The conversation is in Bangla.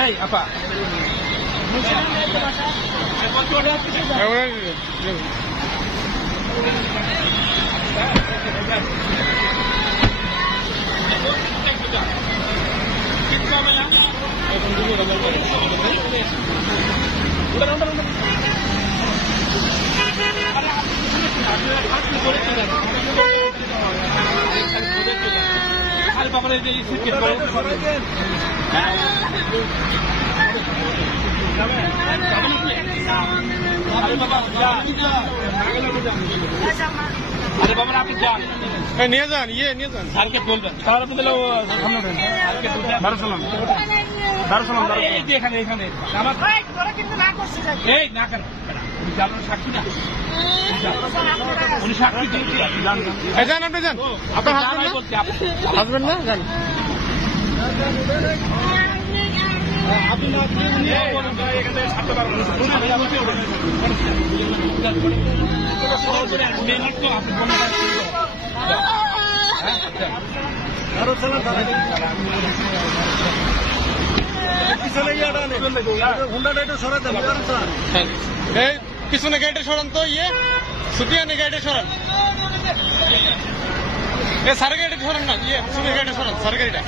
এই আপা अरे बाबा आप जान নিয়ে যান নিয়ে যান স্যারকে বলবেন স্যার আপনি তাহলে দারুসালাম এই যে এখানে আমার এই না কেন আপনার সাক্ষী না উনি সাক্ষী যান আপনি যান আপনার হাজবেন্ড না যান আপনি না এখানে ছাড়তে পারবেন পিছনে গাড়িটা সরান তো সুপিয়ানি গাড়িটা সরান সার গাড়িটা সরান না সুপিয়া গাড়িটা সরান সার গাড়িটা